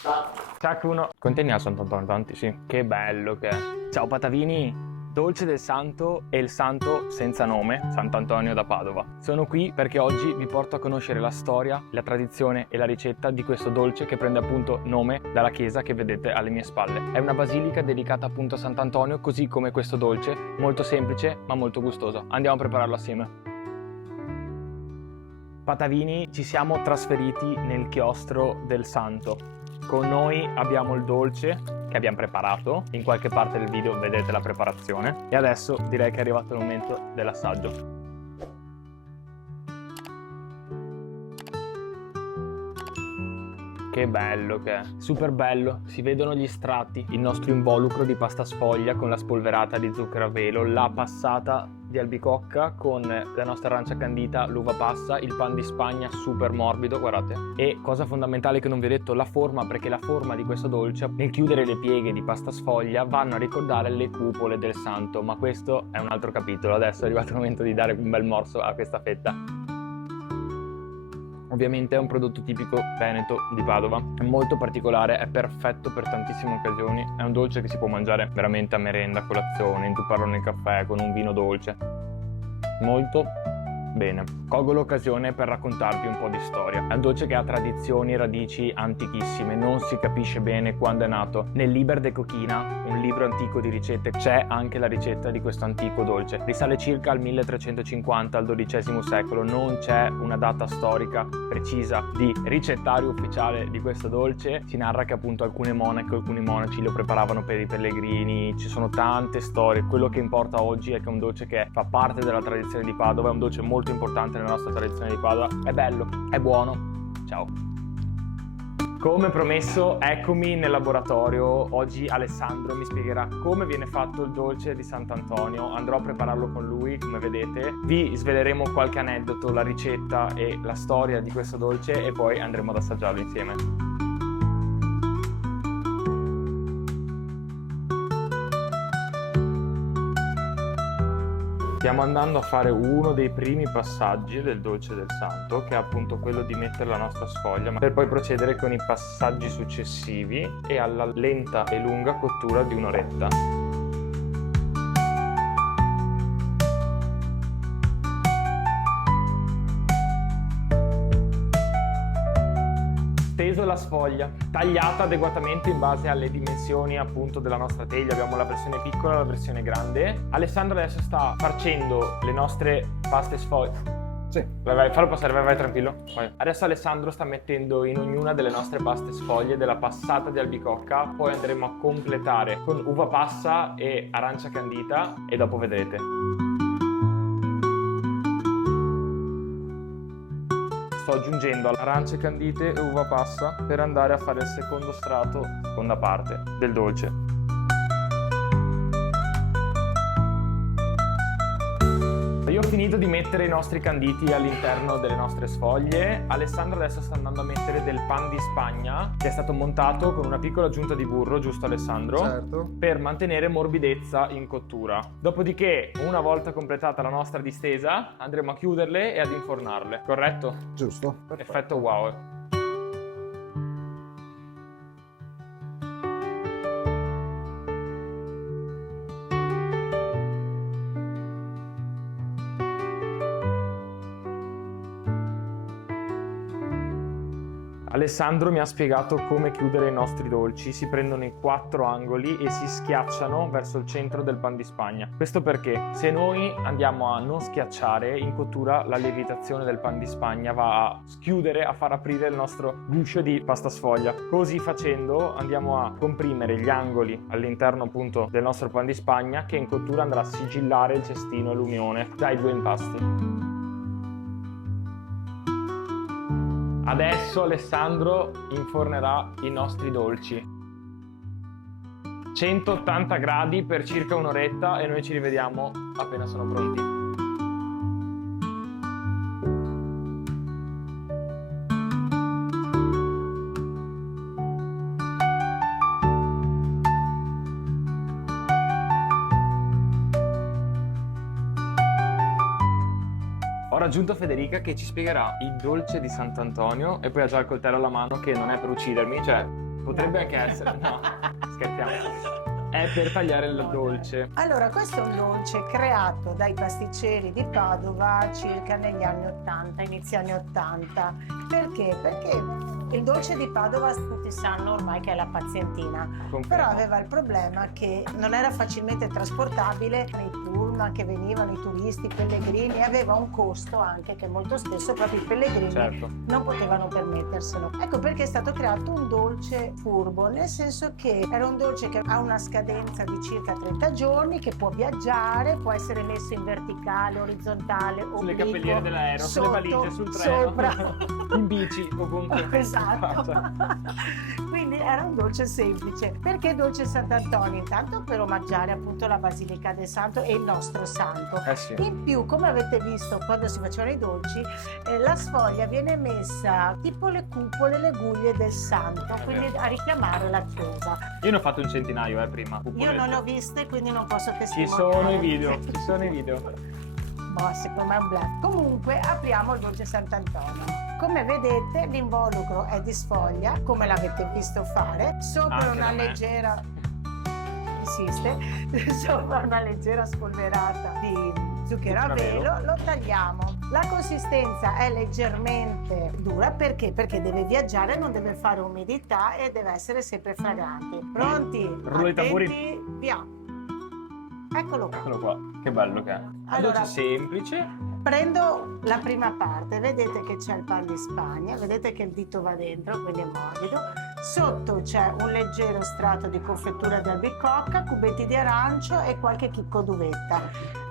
Ciao uno. Quanti anni ha Sant'Antonio? Tanti, sì. Che bello che è. Ciao Patavini. Dolce del santo e il santo senza nome, Sant'Antonio da Padova. Sono qui perché oggi vi porto a conoscere la storia, la tradizione e la ricetta di questo dolce che prende appunto nome dalla chiesa che vedete alle mie spalle. È una basilica dedicata appunto a Sant'Antonio, così come questo dolce, molto semplice ma molto gustoso. Andiamo a prepararlo assieme. Patavini, ci siamo trasferiti nel chiostro del santo. Con noi abbiamo il dolce che abbiamo preparato, in qualche parte del video vedete la preparazione e adesso direi che è arrivato il momento dell'assaggio. Che bello che è, super bello, si vedono gli strati, il nostro involucro di pasta sfoglia con la spolverata di zucchero a velo, la passata di albicocca con la nostra arancia candita, l'uva passa, il pan di Spagna super morbido, guardate. E cosa fondamentale che non vi ho detto, la forma, perché la forma di questo dolce, nel chiudere le pieghe di pasta sfoglia, vanno a ricordare le cupole del santo, ma questo è un altro capitolo. Adesso è arrivato il momento di dare un bel morso a questa fetta. Ovviamente è un prodotto tipico veneto di Padova, è molto particolare, è perfetto per tantissime occasioni, è un dolce che si può mangiare veramente a merenda, a colazione, intupparlo nel caffè con un vino dolce. Molto bene. Colgo l'occasione per raccontarvi un po' di storia. È un dolce che ha tradizioni e radici antichissime, non si capisce bene quando è nato. Nel Liber de Coquina, un libro antico di ricette, c'è anche la ricetta di questo antico dolce. Risale circa al 1350, al XII secolo, non c'è una data storica precisa di ricettario ufficiale di questo dolce. Si narra che appunto alcune monache o alcuni monaci lo preparavano per i pellegrini, ci sono tante storie. Quello che importa oggi è che è un dolce che fa parte della tradizione di Padova, è un dolce molto importante nella nostra tradizione di Padova, è bello, è buono. Ciao. Come promesso, eccomi nel laboratorio. Oggi Alessandro mi spiegherà come viene fatto il dolce di Sant'Antonio. Andrò a prepararlo con lui, come vedete. Vi sveleremo qualche aneddoto, la ricetta e la storia di questo dolce e poi andremo ad assaggiarlo insieme. Stiamo andando a fare uno dei primi passaggi del dolce del santo, che è appunto quello di mettere la nostra sfoglia, per poi procedere con i passaggi successivi e alla lenta e lunga cottura di un'oretta. Steso la sfoglia, tagliata adeguatamente in base alle dimensioni appunto della nostra teglia. Abbiamo la versione piccola e la versione grande. Alessandro adesso sta farcendo le nostre paste sfoglie. Sì. Vai, fallo passare, vai tranquillo. Vai. Adesso Alessandro sta mettendo in ognuna delle nostre paste sfoglie della passata di albicocca, poi andremo a completare con uva passa e arancia candita e dopo vedrete. Sto aggiungendo arance candite e uva passa per andare a fare il secondo strato, seconda parte del dolce. Io ho finito di mettere i nostri canditi all'interno delle nostre sfoglie. Alessandro adesso sta andando a mettere del pan di Spagna che è stato montato con una piccola aggiunta di burro, giusto Alessandro? Certo. Per mantenere morbidezza in cottura. Dopodiché, una volta completata la nostra distesa, andremo a chiuderle e ad infornarle, corretto? Giusto. Perfetto. Effetto wow. Alessandro mi ha spiegato come chiudere i nostri dolci. Si prendono i 4 angoli e si schiacciano verso il centro del pan di Spagna. Questo perché se noi andiamo a non schiacciare in cottura, la lievitazione del pan di Spagna va a schiudere, a far aprire il nostro guscio di pasta sfoglia. Così facendo andiamo a comprimere gli angoli all'interno appunto del nostro pan di Spagna, che in cottura andrà a sigillare il cestino e l'unione dai 2 impasti. Adesso Alessandro infornerà i nostri dolci. 180 gradi per circa un'oretta e noi ci rivediamo appena sono pronti. Ho raggiunto Federica che ci spiegherà il dolce di Sant'Antonio e poi ha già il coltello alla mano, che non è per uccidermi, cioè Potrebbe anche essere, no, scherziamo. È per tagliare il dolce. Allora, questo è un dolce creato dai pasticceri di Padova circa negli anni 80, inizi anni 80. Perché? Perché il dolce di Padova tutti sanno ormai che è la pazientina, però aveva il problema che non era facilmente trasportabile nei pullman che venivano, i turisti, i pellegrini, e aveva un costo anche che molto spesso proprio i pellegrini non potevano permetterselo. Ecco perché è stato creato un dolce furbo, nel senso che era un dolce che ha una scadenza di circa 30 giorni, che può viaggiare, può essere messo in verticale, orizzontale, sulle obliquo, cappelliere dell'aereo, sotto, sulle valigie, sul treno, sopra, in bici, ovunque. Esatto. Quindi era un dolce semplice. Perché dolce Sant'Antonio? Intanto per omaggiare appunto la Basilica del Santo e il nostro santo. Sì. In più, come avete visto quando si facevano i dolci, la sfoglia viene messa tipo le cupole, le guglie del santo, quindi a richiamare la chiesa. Io ne ho fatto un centinaio prima. Io non le ho viste, quindi non posso Ci testimoniare. sono i video, ci sono i video. Boh, secondo me è un bluff. Comunque apriamo il dolce Sant'Antonio. Come vedete l'involucro è di sfoglia, come l'avete visto fare, sopra Anche una da me. leggera sopra una leggera spolverata di zucchero a velo, lo tagliamo. La consistenza è leggermente dura perché? Perché deve viaggiare, non deve fare umidità e deve essere sempre fragrante. Pronti? Rullo di tamburi. Attenti, via. Eccolo qua. Eccolo qua, che bello che è. Allora, Dolce semplice. prendo la prima parte, vedete che c'è il pan di Spagna, vedete che il dito va dentro, quindi è morbido. Sotto c'è un leggero strato di confettura di albicocca, cubetti di arancio e qualche chicco d'uvetta.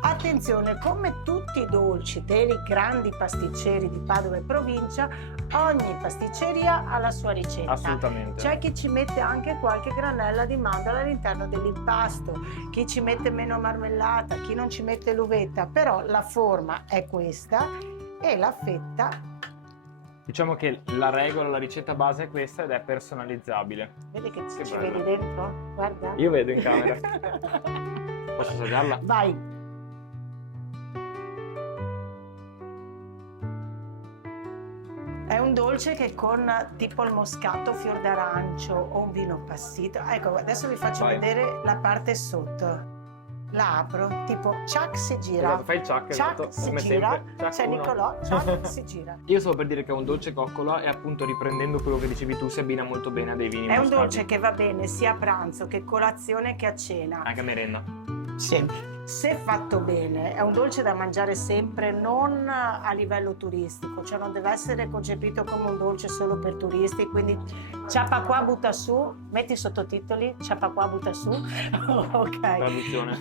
Attenzione, come tutti i dolci dei grandi pasticceri di Padova e provincia, ogni pasticceria ha la sua ricetta. Assolutamente. C'è chi ci mette anche qualche granella di mandorla all'interno dell'impasto, chi ci mette meno marmellata, chi non ci mette l'uvetta, però la forma è questa e la fetta. Diciamo che la regola, la ricetta base è questa ed è personalizzabile. Vedi che ci bello. vedi dentro? Guarda. Io vedo in camera. Posso assaggiarla? Vai. È un dolce che con tipo il moscato, fior d'arancio o un vino passito. Ecco, adesso vi faccio vedere la parte sotto. La apro, tipo ciac si gira. Esatto, fai il ciac, esatto, si come gira. sempre. Ciac, C'è uno. Nicolò, ciac si gira. Io stavo per dire che è un dolce coccola e appunto riprendendo quello che dicevi tu si abbina molto bene a dei vini È un moscati. dolce che va bene sia a pranzo che colazione che a cena. Anche a merenda. Sempre. Se fatto bene, è un dolce da mangiare sempre, non a livello turistico, cioè non deve essere concepito come un dolce solo per turisti, quindi ciapa qua, butta su, metti i sottotitoli, ciapa qua, butta su, ok. Traduzione.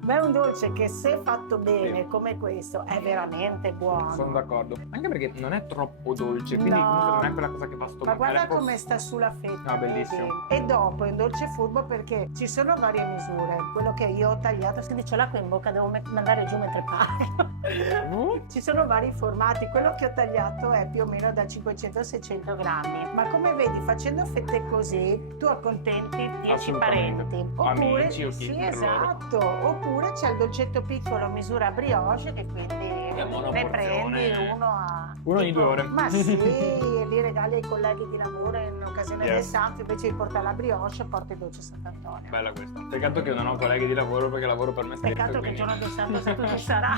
Ma è un dolce che se fatto bene come questo è veramente buono. Sono d'accordo. Anche perché non è troppo dolce, quindi No. comunque non è quella cosa che va a Ma stomacare. guarda Ecco. come sta sulla fetta. Ah, bellissimo. vedi? E dopo è un dolce furbo perché ci sono varie misure. Quello che io ho tagliato, se dice l'acqua in bocca, devo mandare giù mentre parlo. Ci sono vari formati. Quello che ho tagliato è più o meno da 500 a 600 grammi. Ma come vedi, facendo fette così, tu accontenti 10 Assolutamente. parenti. Oppure, Amici o chi sì, per esatto. Oppure c'è il dolcetto piccolo misura brioche che quindi È ne prendi uno a... Uno ogni 2 ore. Ma sì, e li regali ai colleghi di lavoro in occasione del Yes. santo, invece di portare la brioche porti il dolce Sant'Antonio. Bella questa. Peccato che non ho colleghi di lavoro perché lavoro per me stesso. Peccato che il quindi- giorno del santo tu ci sarà.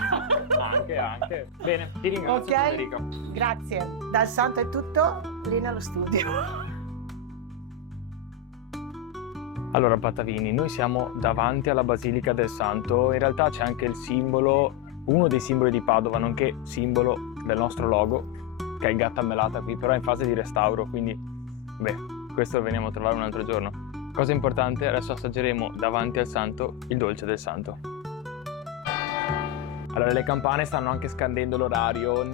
Anche. Bene, ti ringrazio Ok. Federica. Grazie. Dal santo è tutto, lì nello studio. Allora Patavini, noi siamo davanti alla Basilica del Santo, in realtà c'è anche il simbolo, uno dei simboli di Padova, nonché simbolo del nostro logo, che è il gatto ammelata qui, però è in fase di restauro, quindi questo lo veniamo a trovare un altro giorno. Cosa importante, adesso assaggeremo davanti al santo il dolce del santo. Allora le campane stanno anche scandendo l'orario.